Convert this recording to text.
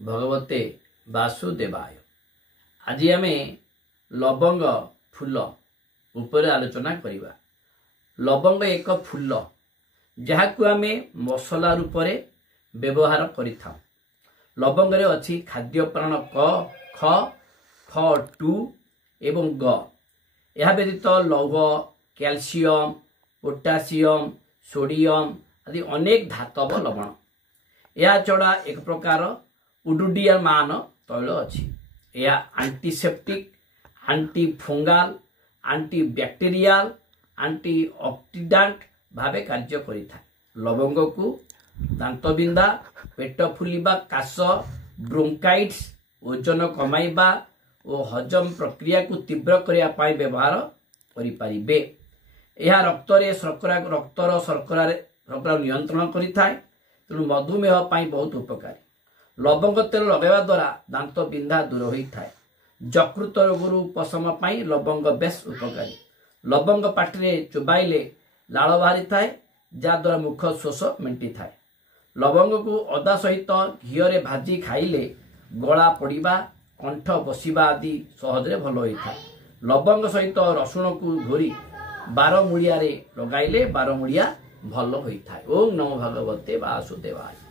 भगवते वासुदेवाय। आज आम लवंग फूल उपर आलोचना करिबा। लवंग एक फूल जहाकु आम मसला रूप में व्यवहार करिथां। लवंग रे अछि खाद्य प्राण क ख ख टू एवं ग। यह व्यतीत लौह, कैल्शियम, पोटासियम, सोडियम आदि अनेक धातव लवण। यह छड़ा एक प्रकार उडुडियमान तैल अछि। यह antiseptic, anti fungal, anti bacterial, anti oxidant भावे कार्य करिथा। लवंग को दांतबिंदा, पेट फुलिबा, काश, ब्रोंकाइटिस, ओजन कमाइबा और हजम प्रक्रिया को तीव्र करिया पाई व्यवहार करि परिबे। यह रक्तर शर्करा नियंत्रण करिथाय। तेणु मधुमेह पाई बहुत उपकारी। लवंग तेल लगाइबा द्वारा दांत बिंधा दूर होइथाय। यकृत रोगरू उपशम पाई लवंग बेस उपकारी। लवंग पाटिरे चुबाइले लाल बाहरी थाए, जा द्वारा मुख शोष मेंटी थाए। लवंग को अदा सहित घी रे भाजी खाइले गला पड़िबा, कंठ बसिबा आदि सहजरे भल होइथाय। लवंग सहित रसुण को घोरी बारमूलिया रे लगाइले बारमूलिया भल होइथाय। ओम नमो भगवते वासुदेवाय।